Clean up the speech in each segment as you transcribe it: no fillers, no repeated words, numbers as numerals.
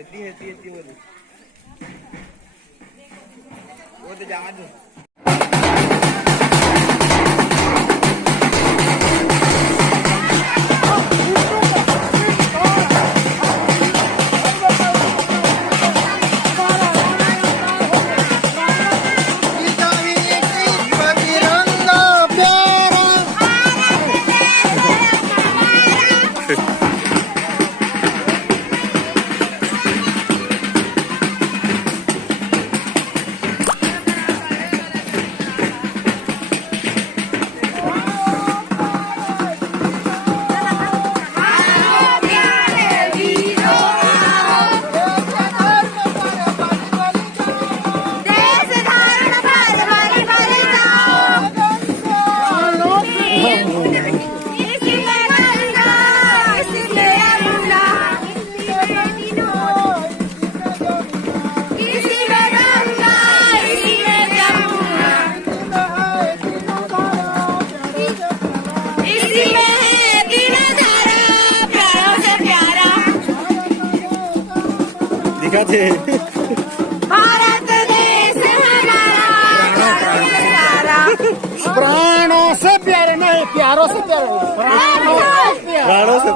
येती वो तो जामा दो दिखाते भारत देश हमारा प्राणों से प्यारे नहीं प्यारों से प्यारे प्राणों से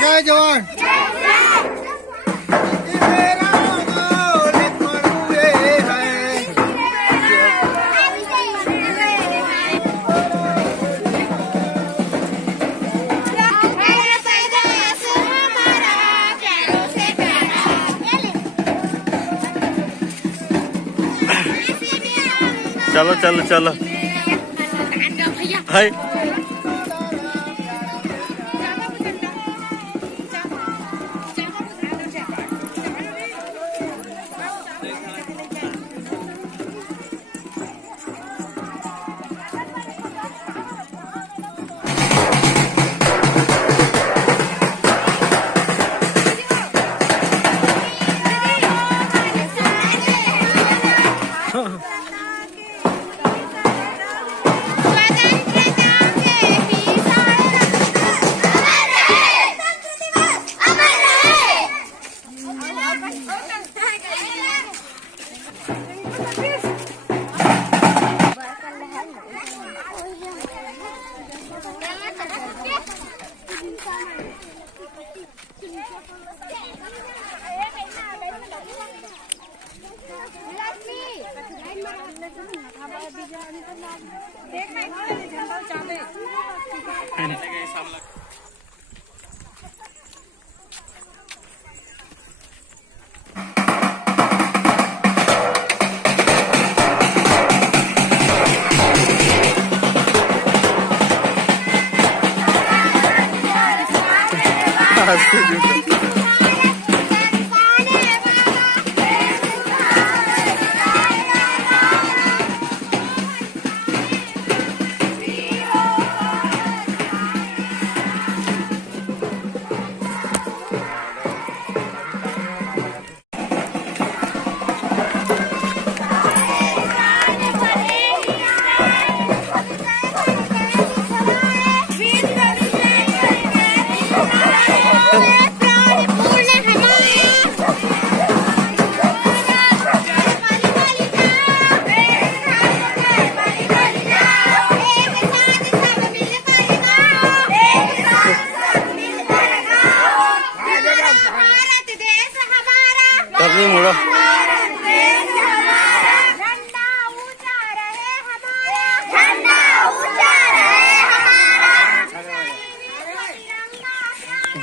जय जवान चलो चलो चलो हाय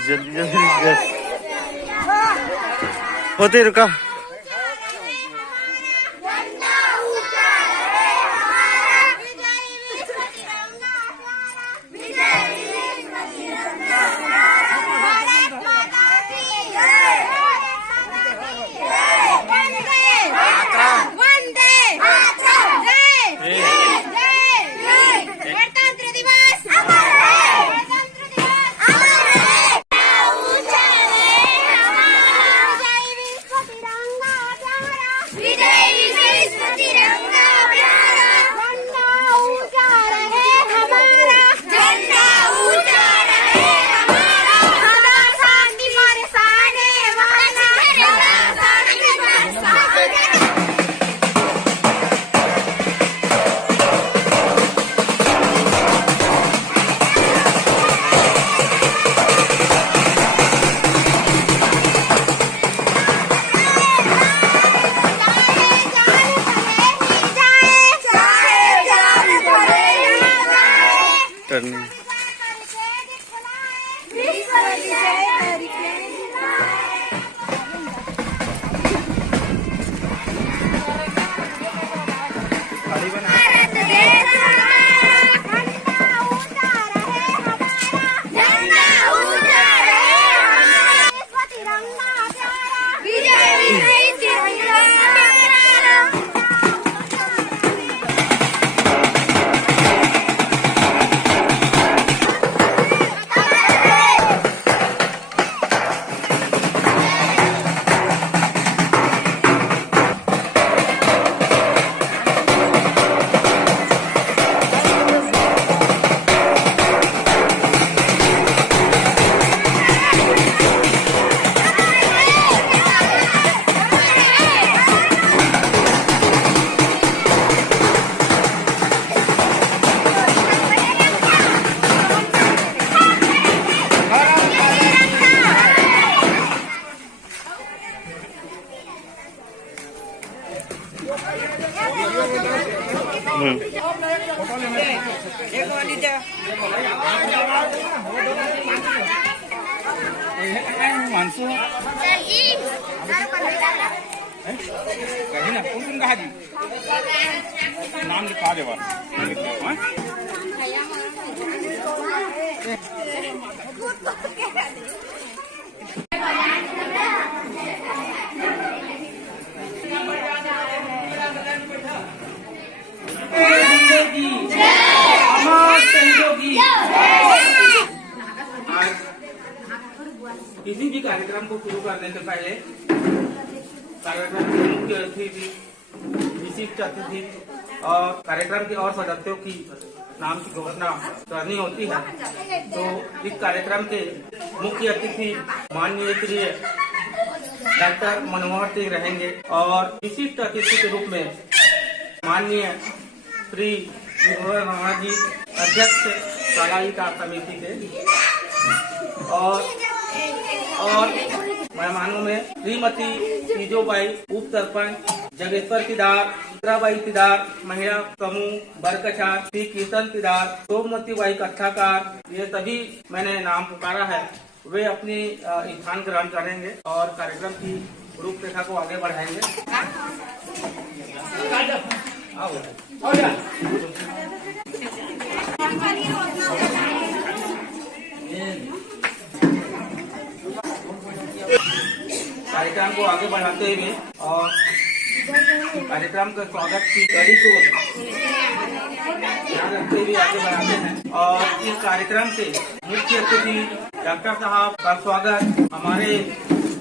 जल्दी जल्दी होते रुका। नाम लिखा दे किसी भी कार्यक्रम को शुरू करने से पहले कार्यक्रम के मुख्य अतिथि, विशिष्ट अतिथि और कार्यक्रम के और सदस्यों की नाम की घोषणा करनी होती है। तो इस कार्यक्रम के मुख्य अतिथि माननीय श्री डॉक्टर मनमोहन सिंह रहेंगे और विशिष्ट अतिथि के रूप में माननीय श्री विभोर राणा जी, अध्यक्ष कलाईका समिति के, और मेहमानों में श्रीमती तीजोबाई उप सरपंच, जगेश्वर तिदार, चित्राबाई तिदार महिला समूह बरकछा, श्री कीर्तन तिदार, सोमवती बाई कथाकार, ये सभी मैंने नाम पुकारा है। वे अपनी स्थान ग्रहण करेंगे और कार्यक्रम की रूपरेखा को आगे बढ़ाएंगे। कार्यक्रम को आगे बढ़ाते हुए और कार्यक्रम के स्वागत की कड़ी को ध्यान रखते हुए आगे बढ़ाते हैं और इस कार्यक्रम के मुख्य अतिथि डॉक्टर साहब का स्वागत हमारे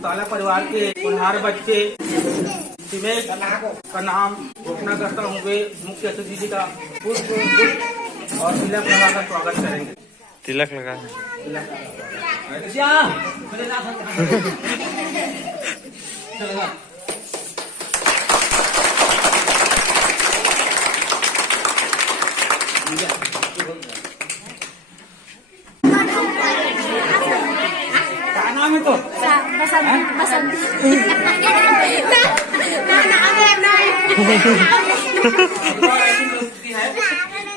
ताला परिवार के कुल्हार बच्चे सिमेश का नाम घोषणा करता हूँ। वे मुख्य अतिथि जी का पुष्प और तिलक लगा का स्वागत करेंगे। तिलक लगा नाम है तो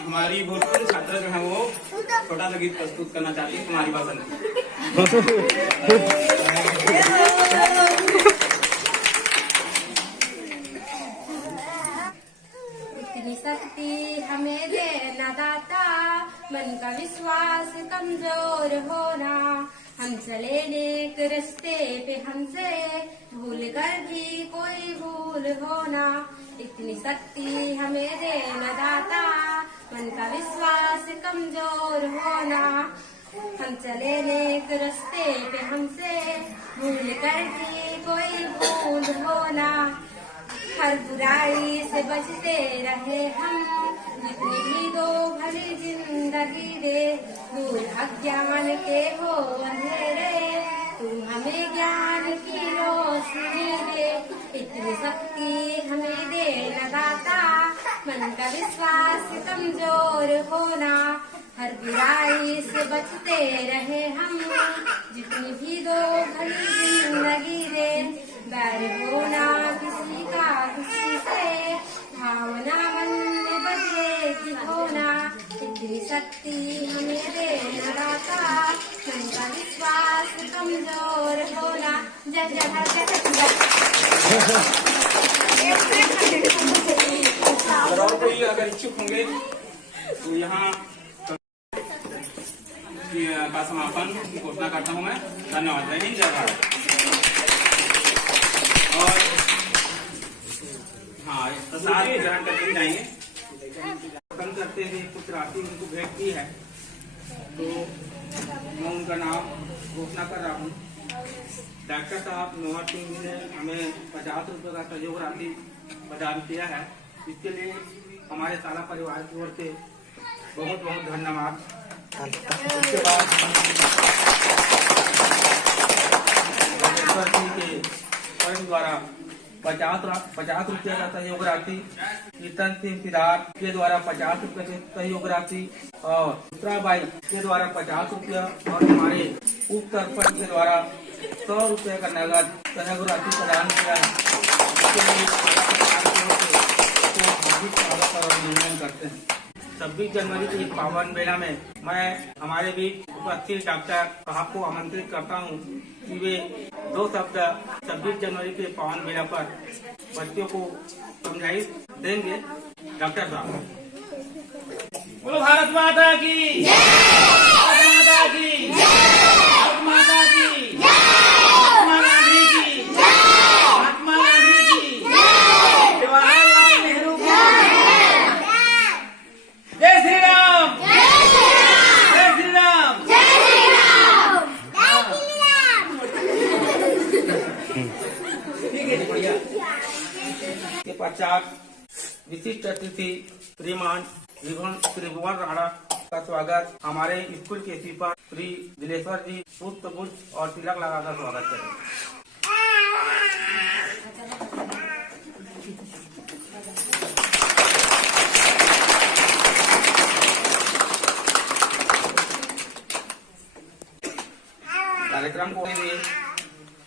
हमारी भोजपुरी छात्रा जो है वो छोटा सा गीत प्रस्तुत करना चाहती है तुम्हारी पसंद। इतनी शक्ति हमें दे न दाता, मन का विश्वास कमजोर होना। हम चले नेक रास्ते पे हमसे भूल कर भी कोई भूल होना। इतनी शक्ति हमें दे न दाता, मन का विश्वास कमजोर होना। हम चले नेक रास्ते पे हमसे भूल कर भी कोई भूल होना। हर बुराई से बचते रहे हम, जितनी भी दो भली जिंदगी दे। दूर अज्ञान के हो अंधेरे, तू हमें ज्ञान की रोशनी दे। इतनी शक्ति हमें दे न दाता, मन का विश्वास कमजोर होना। हर बुराई से बचते रहे हम, जितनी भी दो भली जिंदगी दे। बैर होना किसी का किसी से, भावना मन में बचे की होना। इतनी शक्ति हमें दे न दाता, मन का विश्वास कमजोर होना। जय जय भारत। और कोई अगर इच्छुक होंगे तो यहाँ का समापन की घोषणा करता हूँ मैं। धन्यवाद। जय हिंद, जय भारत। और हाँ, प्रसाद ग्रहण करके जाएंगे। खत्म करते हुए कुछ राशि उनको भेंट की है, तो मैं उनका नाम घोषणा कर रहा हूँ। डॉक्टर साहब नोहर सिंह जी ने हमें 50 रुपये का सहयोग राशि प्रदान किया है। इसके लिए हमारे सारा परिवार की ओर से बहुत बहुत धन्यवाद। उसके बाद के फर्म द्वारा 50 रुपये का सहयोग राशि, कीर्तन सिंह सिद्धार के द्वारा 50 रुपये के सहयोग राशि और उत्तराबाई के द्वारा 50 रुपया और हमारे उप सरपंच के द्वारा 100 रुपये का नगद सहयोग राशि प्रदान किया है। इसके लिए स्वागत और अभिनंदन करते हैं। 26 जनवरी की इस पावन बेला में मैं हमारे बीच उपस्थित डॉक्टर साहब को आमंत्रित करता हूँ कि वे 2 शब्द 26 जनवरी के पावन बेला पर बच्चों को समझाई देंगे। डॉक्टर साहब। बोलो भारत माता की जय, भारत माता की जय, भारत माता की जय, महात्मा गांधी की जय, महात्मा गांधी की जय, जवाहरलाल नेहरू की जय। श्री राम, जय श्री राम, जय श्री राम, ठीक है, बढ़िया। के पश्चात विशिष्ट अतिथि श्रीमान त्रिभुवन राणा का स्वागत हमारे स्कूल के स्वीपर श्री दिलेश्वर जी पुष्प गुच्छ और तिलक लगाकर स्वागत करेंगे। कार्यक्रम को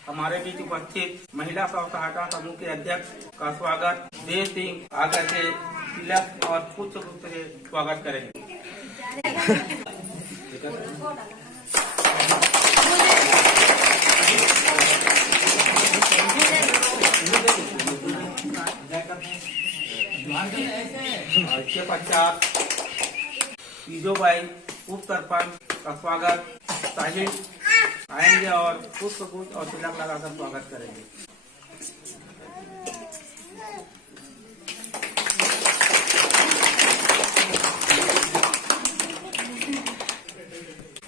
हमारे बीच उपस्थित महिला स्व सहायता समूह के अध्यक्ष का स्वागत देव सिंह आकर के तिलक और पुष्प रूप से स्वागत करेंगे। इसके पश्चात तीजोबाई उप सरपंच का स्वागत साहिल आएंगे और पुष्प गुच्छ और तिलक लगाकर स्वागत करेंगे।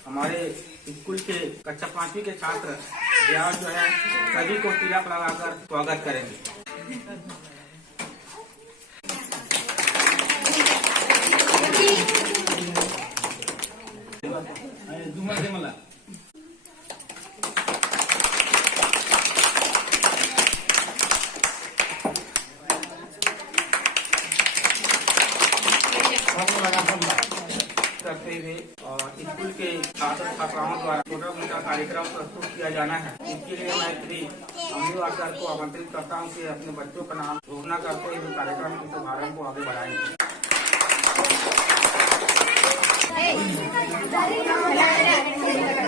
हमारे स्कूल के कक्षा 5वीं के छात्र ब्याज जो है सभी को तिलक लगाकर स्वागत करेंगे। करते हुए और स्कूल के छात्र छात्राओं द्वारा छोटा मोटा कार्यक्रम प्रस्तुत किया जाना है। इसके लिए मैं श्री अमृत आचार्य को आमंत्रित करता हूं कि अपने बच्चों का नाम घोषणा करते हुए कार्यक्रम के शुभारंभ को आगे बढ़ाएंगे।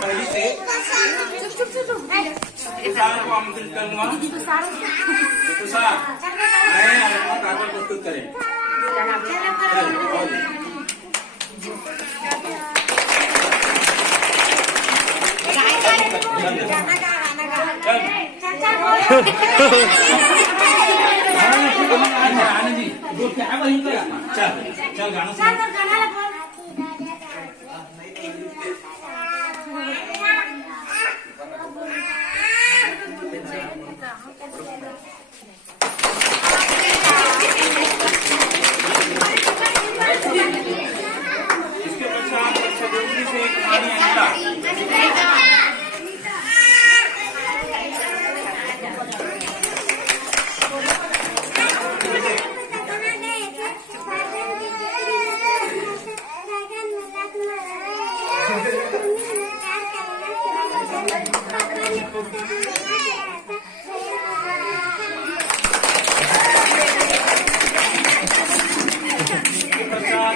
पहली से तुषार को आमंत्रित करूंगा। तुषार आए अपना कागज प्रस्तुत करें। आनंद जी चल चल गाना इसके पश्चात सदस्यों से एक कहानी आएगा।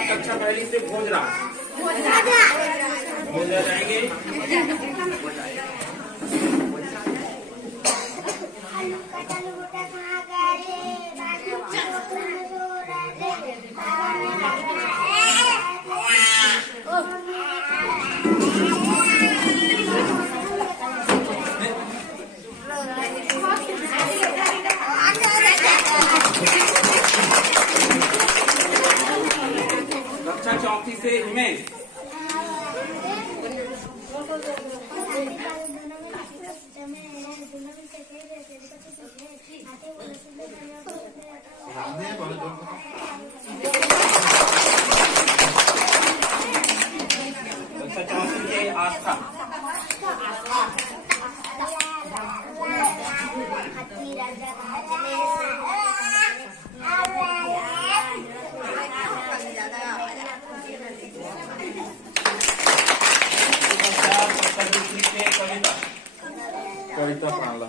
कक्षा पहली से भोजरा जाएंगे। कक्षा चौथी से हिमेश कक्षा चौथी से आस्था कविता प्राणला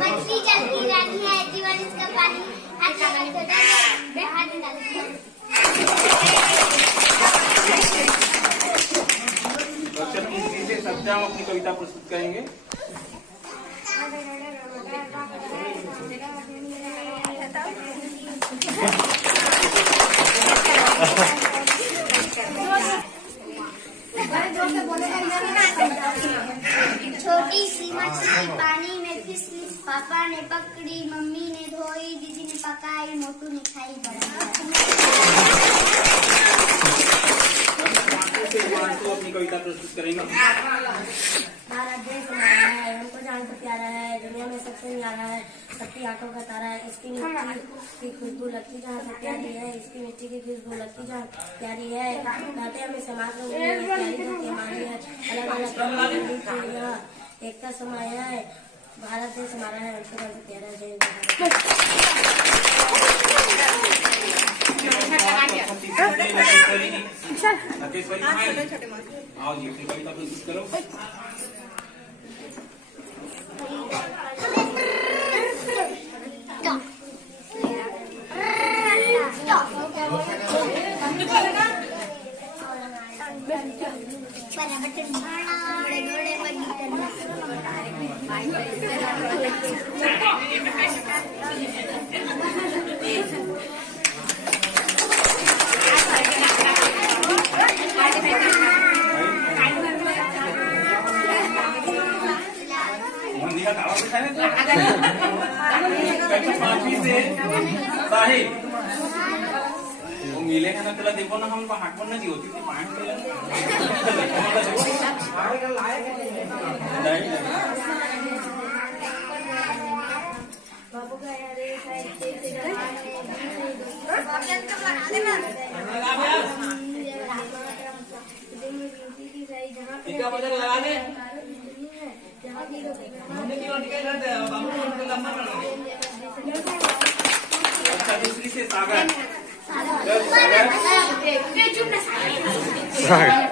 मछली जलती रहती है, जीवन इसका पानी अच्छा करते बाहर निकालते हैं। कक्षा तीसरी से सत्याम अपनी कविता प्रस्तुत करेंगे। छोटी सी मछली पानी में फिसली, पापा ने पकड़ी, मम्मी ने धोई, दीदी ने पकाई, मोटू ने खाई। अपनी कविता प्रस्तुत करेंगे। भारत देश हमारा है, हमको जान से प्यारा है, दुनिया में सबसे न्यारा है, सबकी आंखों का तारा है। इसकी मिट्टी की खुशबू लगती जहाँ से प्यारी है, इसकी मिट्टी की खुशबू लगती जहाँ प्यारी है। कहते हमें समाज में प्यारी धरती हमारी है, अलग अलग चिड़िया एकता समय है। भारत देश हमारा है, हमको जान से प्यारा है। आओ जी अपनी कविता प्रस्तुत करो। पांचवी से साहिब मिले ना तुला देखो ना हम हाटपण नाही होती ती पाणी दूसरी से सागर सागर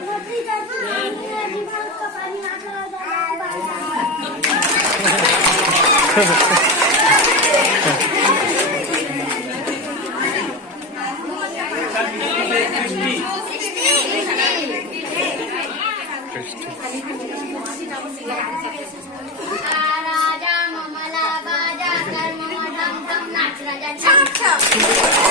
राजा ममला बाजा कर मम धम धम नाच राजा छम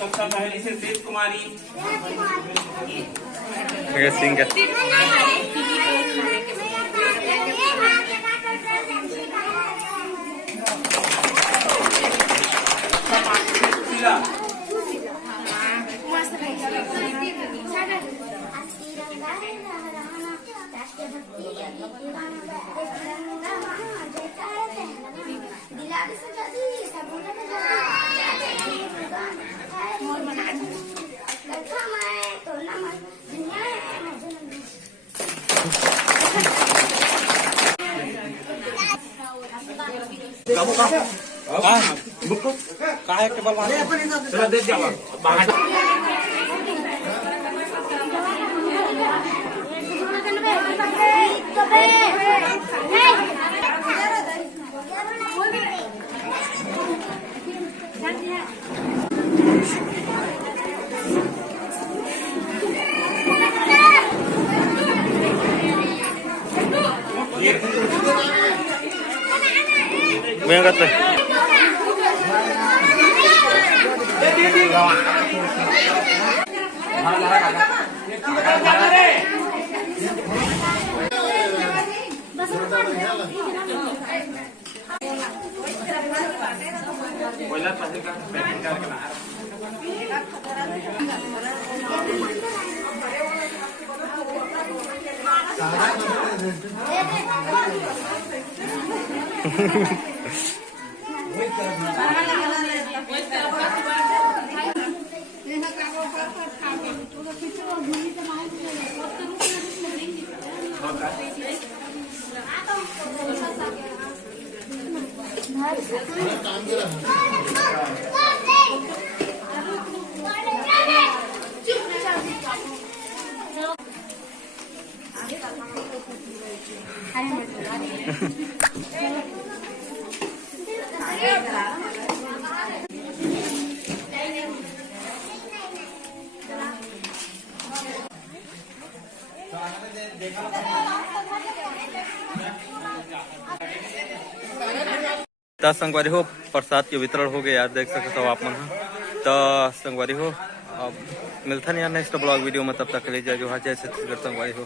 कक्षा पहली से देव कुमारी सिंगर शीला काय केवल चला देख जावा बाहर मैं करते त संगवारी हो प्रसाद के वितरण हो गए यार, देख सकते हो आप मन। तो संगवारी हो अब मिलता नहीं यार नेक्स्ट ब्लॉग वीडियो में, तब तक के लिए जय जोहार, जय छत्तीसगढ़ संगवारी हो।